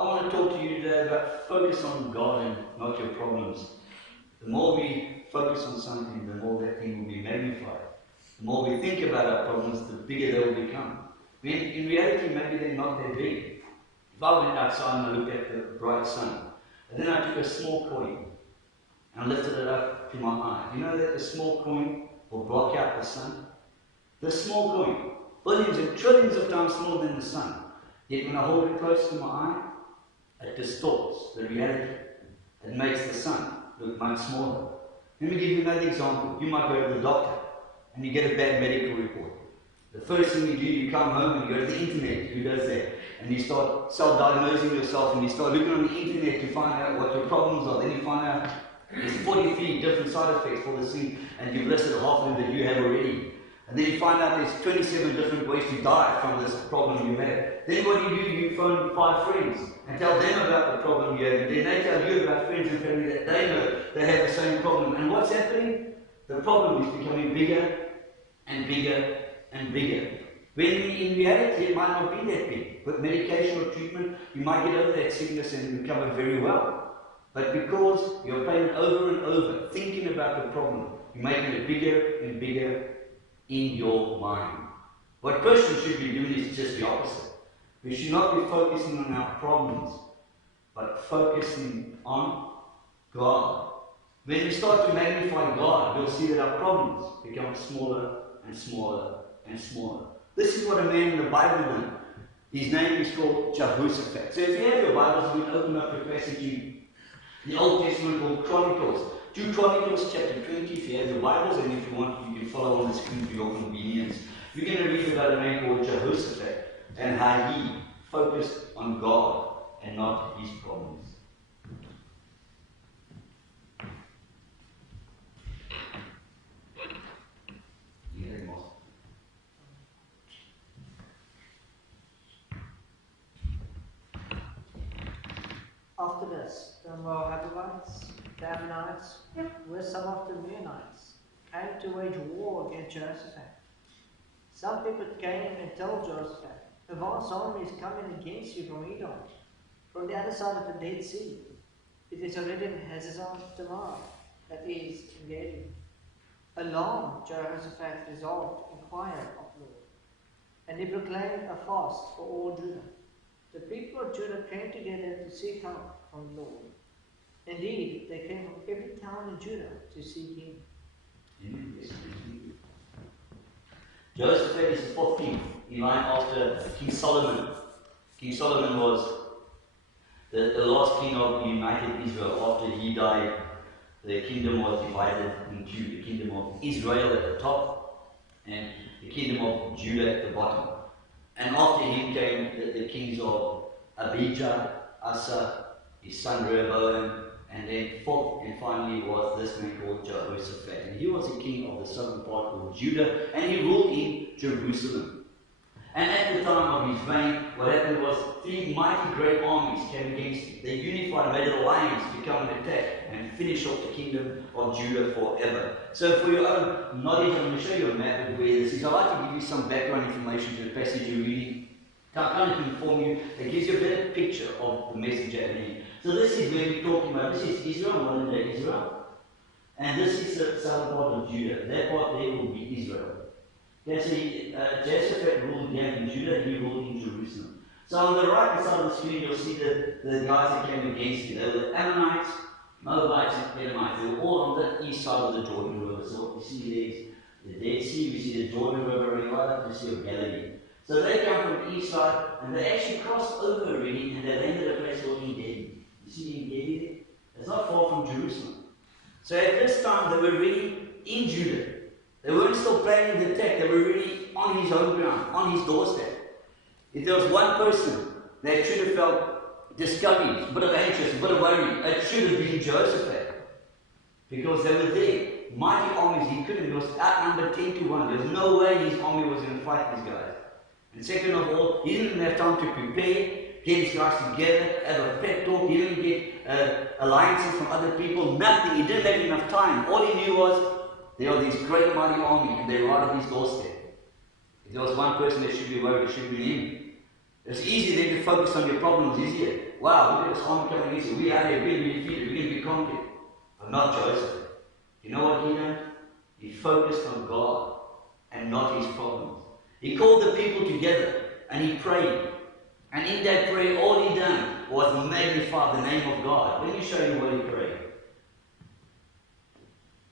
I want to talk to you today about focus on God and not your problems. The more we focus on something, the more that thing will be magnified. The more we think about our problems, the bigger they will become. When in reality, maybe they're not that big. If I went outside and I looked at the bright sun, and then I took a small coin and lifted it up to my eye, you know that the small coin will block out the sun? The small coin, billions and trillions of times smaller than the sun. Yet when I hold it close to my eye, it distorts the reality. It makes the sun look much smaller. Let me give you another example. You might go to the doctor and you get a bad medical report. The first thing you do, you come home and you go to the internet. Who does that? And you start self-diagnosing yourself and you start looking on the internet to find out what your problems are. Then you find out there's 43 different side effects for this thing, and you've listed half of them that you have already. And then you find out there's 27 different ways to die from this problem you have. Then what do? You phone 5 friends and tell them about the problem you have. And then they tell you about friends and family that they know they have the same problem. And what's happening? The problem is becoming bigger and bigger and bigger. When in reality it might not be that big. With medication or treatment, you might get over that sickness and recover very well. But because you're playing over and over, thinking about the problem, you're making it bigger and bigger in your mind. What Christians should be doing is just the opposite. We should not be focusing on our problems, but focusing on God. When we start to magnify God, we'll see that our problems become smaller and smaller and smaller. This is what a man in the Bible did. His name is called Jehoshaphat. So if you have your Bibles, we can open up the passage in the Old Testament called Chronicles. 2 Chronicles chapter 20, if you have your Bibles, and if you want, you can follow on the screen for your convenience. You're going to read about a man called Jehoshaphat and how he focused on God and not his problems. After this, the Moabites, the Ammonites, with some of the Meunites, came to wage war against Jehoshaphat. Some people came and told Jehoshaphat, "A vast army is coming against you from Edom, from the other side of the Dead Sea. It is already in Hazazon Tamar, that is engaging." Alarmed, Jehoshaphat resolved to inquire of the Lord, and he proclaimed a fast for all Judah. The people of Judah came together to seek help from the Lord. Indeed, they came from every town in Judah to seek him. Jehoshaphat is the 4th king in line after King Solomon. King Solomon was the last king of united Israel. After he died, the kingdom was divided into the kingdom of Israel at the top and the kingdom of Judah at the bottom. And after him came the kings of Abijah, Asa, his son Rehoboam, and then 4th and finally was this man called Jehoshaphat. And he was the king of the southern part called Judah, and he ruled in Jerusalem. And at the time of his reign, what happened was 3 mighty great armies came against him. They unified and made an alliance to come and attack and finish off the kingdom of Judah forever. So for your own knowledge, I'm going to show you a map of where this is. I'd like to give you some background information to the passage you're reading. To kind of inform you, it gives you a better picture of the message happening. So this is where we're talking about. This is Israel, modern day Israel. And this is the southern part of Judah. That part there will be Israel. Okay, so Jehoshaphat ruled here in Judah, he ruled in Jerusalem. So on the right hand side of the screen, you'll see the guys that came against you. They were the Ammonites, Moabites, and Edomites. They were all on the east side of the Jordan River. So what you see there's the Dead Sea, we see the Jordan River running right up to the Sea of Galilee. So they come from the east side, and they actually crossed over already, and they landed at a place called En-Gedi. You see En-Gedi there? It's not far from Jerusalem. So at this time, they were already in Judah. They weren't still planning the attack, they were already on his home ground, on his doorstep. If there was one person that should have felt discouraged, a bit of anxious, a bit of worried, it should have been Jehoshaphat. Because they were there. Mighty armies, he couldn't, he was outnumbered 10 to 1. There was no way his army was going to fight these guys. And second of all, he didn't have time to prepare, get his guys together, have a pep talk, he didn't get alliances from other people, nothing. He didn't have enough time. All he knew was, there are these great mighty armies, and they're right at his doorstep. If there was one person that should be worried, it should be him. It's easy then to focus on your problems, isn't it? Wow, look at this army coming against you. We are here, we're going to be defeated, we're going to be conquered. But not Joseph. You know what he done? He focused on God and not his problems. He called the people together and he prayed. And in that prayer, all he done was magnify the name of God. Let me show you what he prayed.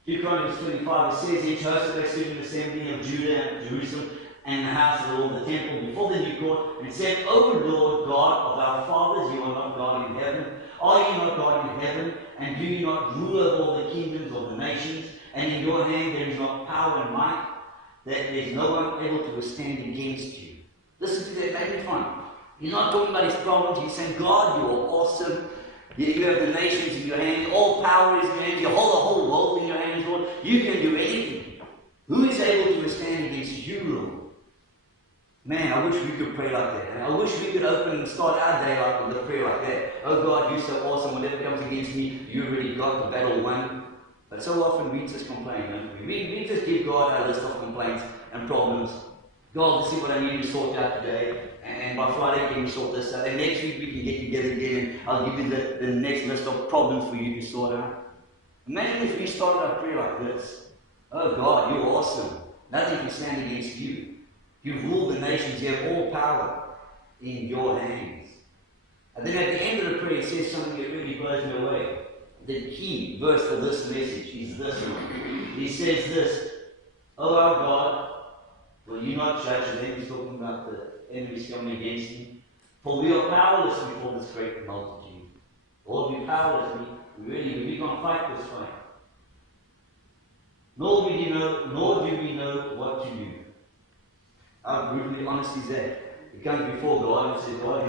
2 Chronicles 25, it says, each Jehoshaphat stood in the assembly of Judah and Jerusalem and the house of the Lord, the temple, before the new court, and said, O Lord God of our fathers, you are not God in heaven. Are you not God in heaven? And do you not rule over all the kingdoms of the nations? And in your hand there is not power and might, that there is no one able to withstand against you. Listen to that magnifying. He's not talking about his problems. He's saying, God, you are awesome. You have the nations in your hand. All power is in your hand. You hold the whole world in your hands, Lord. You can do anything. Who is able to withstand against you, Lord? Man, I wish we could pray like that. I wish we could open and start our day like with a prayer like that. Oh God, you're so awesome. Whatever comes against me, you already got the battle won. But so often we just complain, don't we? We just give God our list of complaints and problems. God, this is what I need to sort out today. And by Friday, can you sort this out? And next week we can get together again and I'll give you the next list of problems for you to sort out. Imagine if we started our prayer like this. Oh God, you're awesome. Nothing can stand against you. You rule the nations. You have all power in your hands. And then at the end of the prayer, it says something that really blows me away. The key verse for this message is this one. He says this, O our God, will you not judge? And then he's talking about the enemies coming against me. For we are powerless before this great multitude. Lord, we're powerless. We can't fight this fight. Nor do we know what to do. How brutally honest is that? He comes before God and says, God,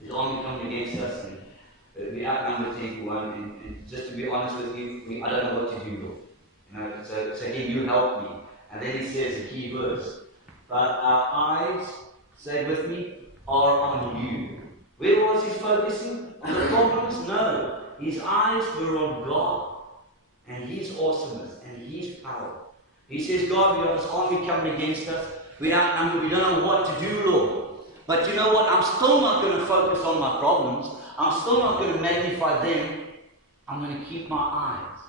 his army coming against us, and we outnumber 10-1, and just to be honest with you, I don't know what to do, Lord. So hey, you help me. And then he says a key verse, but our eyes, say with me, are on you. Where was he focusing? On the problems? No. His eyes were on God, and his awesomeness, and his power. He says, God, we have this army coming against us. We don't know what to do, Lord. But you know what? I'm still not going to focus on my problems. I'm still not going to magnify them. I'm going to keep my eyes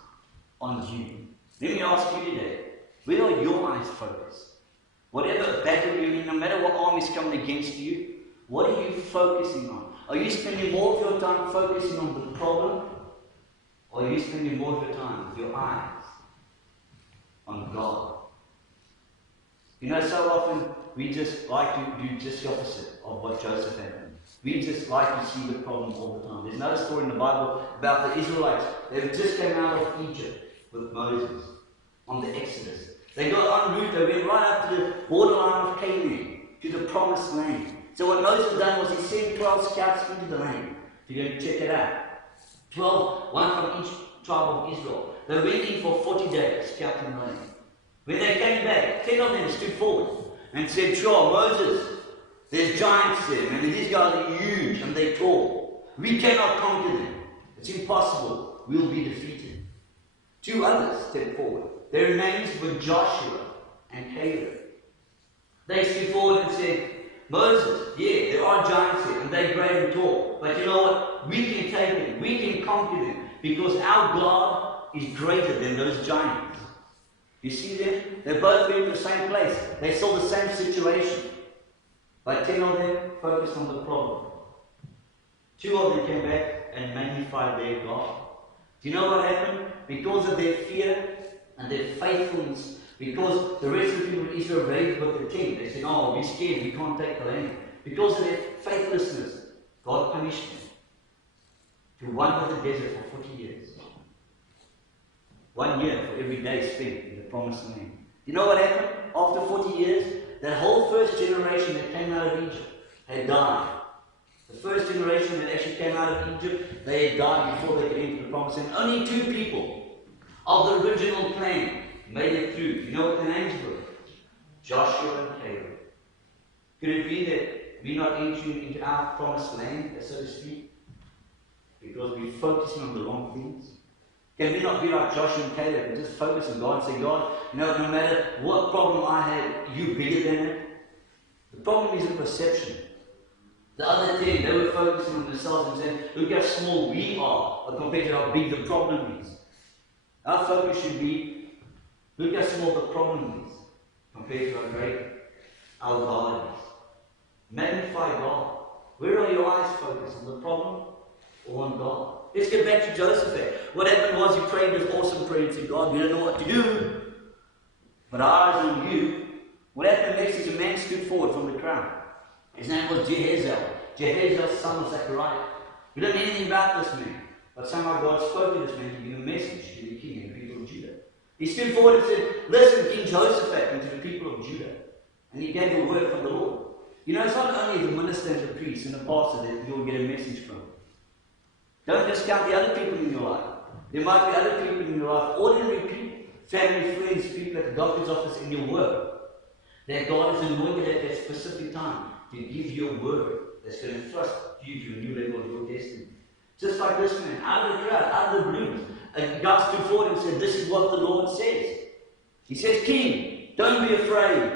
on you. Let me ask you today, where are your eyes focused? Whatever battle you're in, no matter what army is coming against you, what are you focusing on? Are you spending more of your time focusing on the problem? Or are you spending more of your time with your eyes on God? You know, so often we just like to do just the opposite of what Joseph had done. We just like to see the problem all the time. There's another story in the Bible about the Israelites. They just came out of Egypt with Moses on the Exodus. They got en route, they went right up to the borderline of Canaan, to the promised land. So what Moses done was he sent 12 scouts into the land to go check it out. 12, one from each tribe of Israel. They went in for 40 days scouting the land. When they came back, 10 of them stood forward and said, sure, Moses, there's giants there, and these guys are huge and they're tall. We cannot conquer them. It's impossible. We'll be defeated. 2 others stepped forward. Their names were Joshua and Caleb. They stood forward and said, Moses, yeah, there are giants here, and they're great and tall. But you know what? We can take them. We can conquer them, because our God is greater than those giants. You see them? They both went to the same place. They saw the same situation. But 10 of them focused on the problem. 2 of them came back and magnified their God. Do you know what happened? Because of their fear and their faithfulness, because the rest of the people of Israel raised with the tent. They said, oh, we're scared, we can't take the land. Because of their faithlessness, God punished them to wander the desert for 40 years. 1 year for every day spent in the promised land. You know what happened? After 40 years, that whole first generation that came out of Egypt had died. The first generation that actually came out of Egypt, they had died before they could enter the promised land. Only 2 people of the original plan made it through. You know what their names were? Joshua and Caleb. Could it be that we're not entering into our promised land, so to speak, because we're focusing on the wrong things? Can we not be like Joshua and Caleb and just focus on God and say, God, no matter what problem I have, you're bigger than it? The problem is a perception. The other 10, they were focusing on themselves and saying, look how small we are compared to how big the problem is. Our focus should be, look how small the problem is compared to how great our God is. Magnify God. Where are your eyes focused? On the problem or on God? Let's get back to Joseph. What happened was he prayed this awesome prayer and said, God, we don't know what to do, but our eyes on you. What happened next is a man stood forward from the crowd. His name was Jehaziel, son of Zechariah. We don't know anything about this man, but somehow God spoke to this man to give a message to the king and the people of Judah. He stood forward and said, listen, King Jehoshaphat, and to the people of Judah. And he gave a word from the Lord. You know, it's not only the minister and the priest and the pastor that you'll get a message from. Don't discount the other people in your life. There might be other people in your life, ordinary people, family, friends, people at the doctor's office, in your work, that God has anointed at that specific time to give you a word that's going to thrust you to a new level of your destiny. Just like this man, out of the crowd, out of the blue, a guy stood forward and said, this is what the Lord says. He says, King, don't be afraid.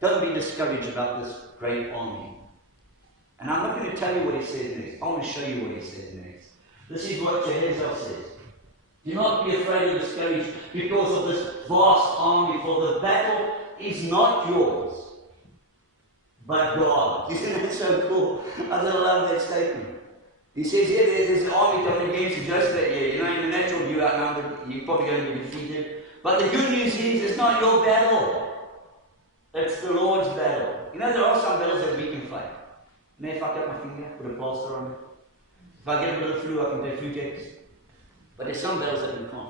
Don't be discouraged about this great army. And I'm not going to tell you what he says next. I want to show you what he says next. This is what Jehaziel says. Do not be afraid or discouraged because of this vast army, for the battle is not yours, but God. Isn't that so cool? I love that statement. He says here, there's an army coming against you just that year. You know, in the natural view, outnumbered, you're probably going to be defeated. But the good news is, it's not your battle. It's the Lord's battle. You know, there are some battles that we can fight. You know, if I cut my finger, put a plaster on it. If I get a little flu, I can take flu takes. But there's some battles that we can't.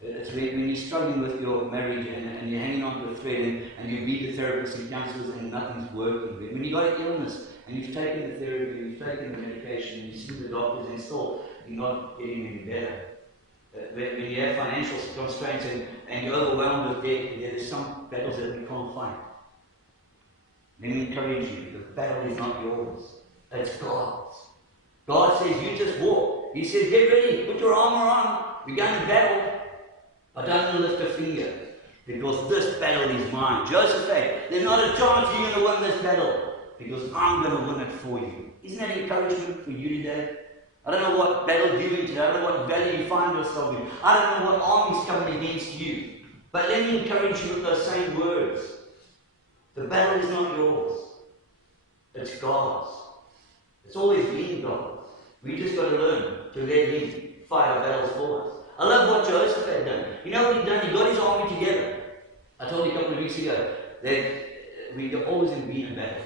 It's when you're struggling with your marriage and you're hanging on to a thread and you meet the therapists and counselors and nothing's working. When you've got an illness and you've taken the therapy, you've taken the medication, you've seen the doctors and still you're not getting any better. When you have financial constraints and you're overwhelmed with debt, there's some battles that we can't fight. Let me encourage you, the battle is not yours, it's God's. God says, you just walk. He says, get ready, put your armor on, we're going to battle. I don't lift a finger, because this battle is mine. Jehoshaphat, there's not a chance you're going to win this battle, because I'm going to win it for you. Isn't that encouragement for you today? I don't know what battle you're in today. I don't know what valley you find yourself in. I don't know what army's coming against you. But let me encourage you with those same words. The battle is not yours. It's God's. It's always been God's. We just got to learn to let Him fight our battles for us. I love what Joseph had done. You know what he done? He got his army together. I told you a couple of weeks ago that we've always been in battle.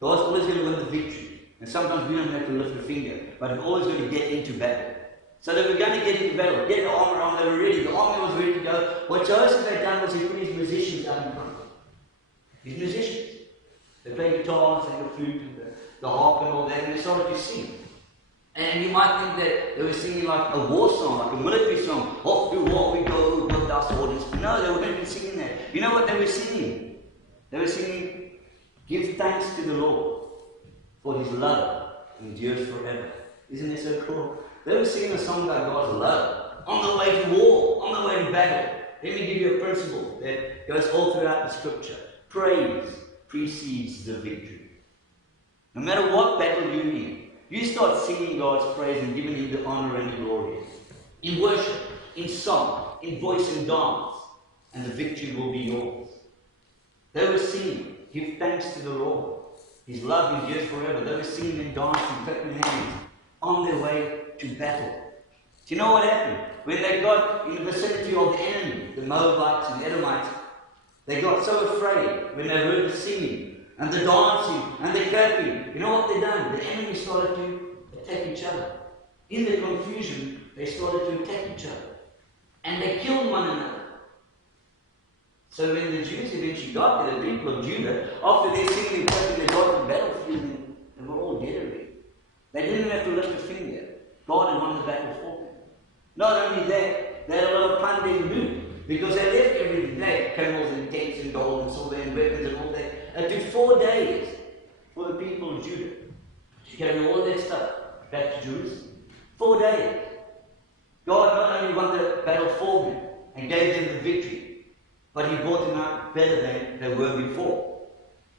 God's always going to win the victory. And sometimes we don't have to lift a finger, but we're always going to get into battle. So that we're going to get into battle, get the armor on, they were ready. The army was ready to go. What Joseph had done was he put his musicians out in front. His musicians. They played guitar and the flute and the harp and all that, and they started to sing. And you might think that they were singing like a war song, like a military song. Off to war we go, with our swords. No, they weren't even singing that. You know what they were singing? They were singing, give thanks to the Lord, for His love endures forever. Isn't that so cool? They were singing a song about God's love. On the way to war, on the way to battle. Let me give you a principle that goes all throughout the scripture. Praise precedes the victory. No matter what battle you're in, you start singing God's praise and giving Him the honor and the glory. In worship, in song, in voice and dance, and the victory will be yours. They were singing, give thanks to the Lord. His love endures forever. They were singing and dancing, clapping hands, on their way to battle. Do you know what happened? When they got in the vicinity of the enemy, the Moabites and the Edomites, they got so afraid when they heard the singing and the dancing and the clapping. You know what they done? The enemy started to attack each other. In the confusion, they started to attack each other. And they killed one another. So when the Jews eventually got there, the people of Judah, after their singing and clapping, they got to the battlefield and they were all dead already. They didn't have to lift a finger. God had won the battle for them. Not only that, they had a lot of plunder and loot, because they left everything. They had camels and tents and gold and silver and weapons and all that. It took 4 days for the people of Judah to carry all that stuff back to Jerusalem. 4 days. God not only won the battle for them and gave them the victory, but He brought them out better than they were before.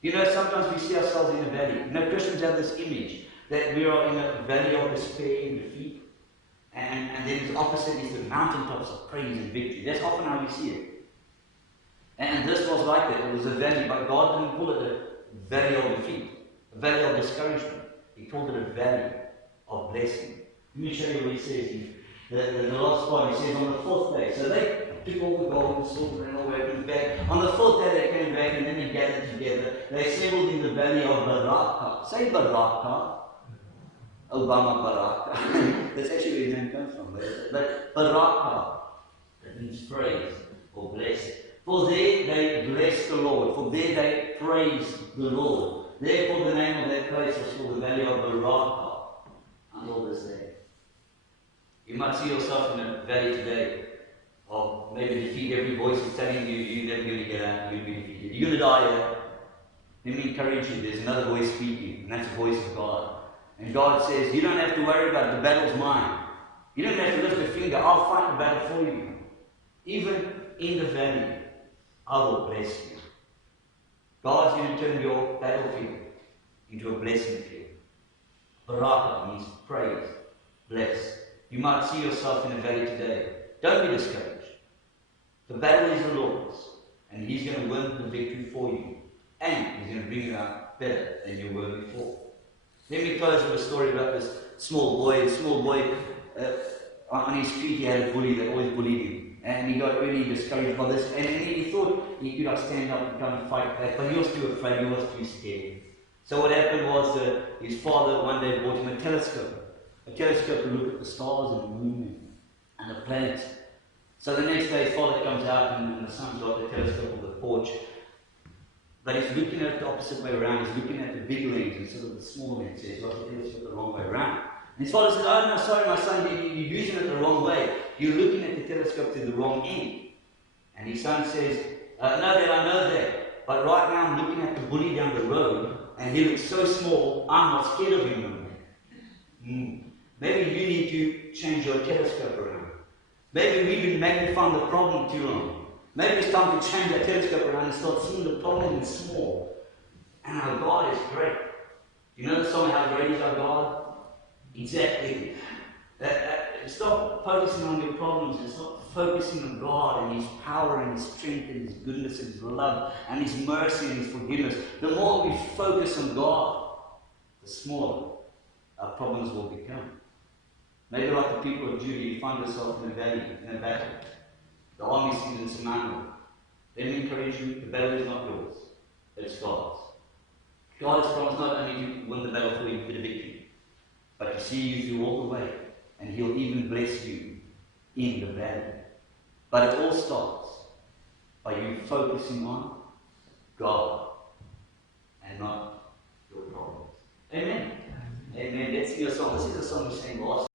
You know, sometimes we see ourselves in a valley. You know, Christians have this image that we are in a valley of despair and defeat. And then the opposite is the mountaintops of praise and victory. That's often how we see it. And this was like that. It was a valley, but God didn't call it a valley of defeat, a valley of discouragement. He called it a valley of blessing. Let me show you what he says. The last part, he says on the fourth day. So they took all the gold and silver and all that back. On the fourth day they came back and then they gathered together. They assembled in the valley of Baraka. Say Baraka. Obama Baraka. That's actually where his name comes from. But Baraka, that means praise or bless. For there they blessed the Lord. For there they praised the Lord. Therefore the name of that place was called the valley of Baraka until this day. You might see yourself in a valley today of maybe defeat. Every voice is telling you, you're never going to get out, you're going to be defeated. You're going to die here. Let me encourage you, there's another voice speaking, and that's the voice of God. And God says, you don't have to worry about it, the battle's mine. You don't have to lift a finger, I'll fight the battle for you. Even in the valley, I will bless you. God's going to turn your battlefield into a blessing field. Baraka means praise, bless. You might see yourself in a valley today. Don't be discouraged. The battle is the Lord's, and He's going to win the victory for you. And He's going to bring you out better than you were before. Let me close with a story about this small boy. On his street, he had a bully that always bullied him. And he got really discouraged by this. And he thought he could stand up and kind of fight back, but he was too afraid, he was too scared. So what happened was his father one day bought him a telescope to look at the stars and the moon and the planets. So the next day his father comes out and the son's got the telescope on the porch. But he's looking at it the opposite way around. He's looking at the big lens instead of the small lens. So he's got the telescope the wrong way around. And his father says, oh no, sorry my son, you're using it the wrong way. You're looking at the telescope to the wrong end. And his son says, no Dad, I know that. But right now I'm looking at the bully down the road and he looks so small, I'm not scared of him no more. Maybe you need to change your telescope around. Maybe we've been magnifying the problem too long. Maybe it's time to change that telescope around and start seeing the problem in small. And our God is great. You know the song, How Great Is Our God? Exactly. Stop focusing on your problems and stop focusing on God and His power and His strength and His goodness and His love and His mercy and His forgiveness. The more we focus on God, the smaller our problems will become. Maybe like the people of Judah, you find yourself in a valley, in a battle. The army seems insurmountable. Let me encourage you, the battle is not yours, it's God's. God has promised not only to win the battle for you with a victory, but to see you through all the way, and He'll even bless you in the valley. But it all starts by you focusing on God and not your problems. Amen. Amen. Let's sing a song. This is a song we sang last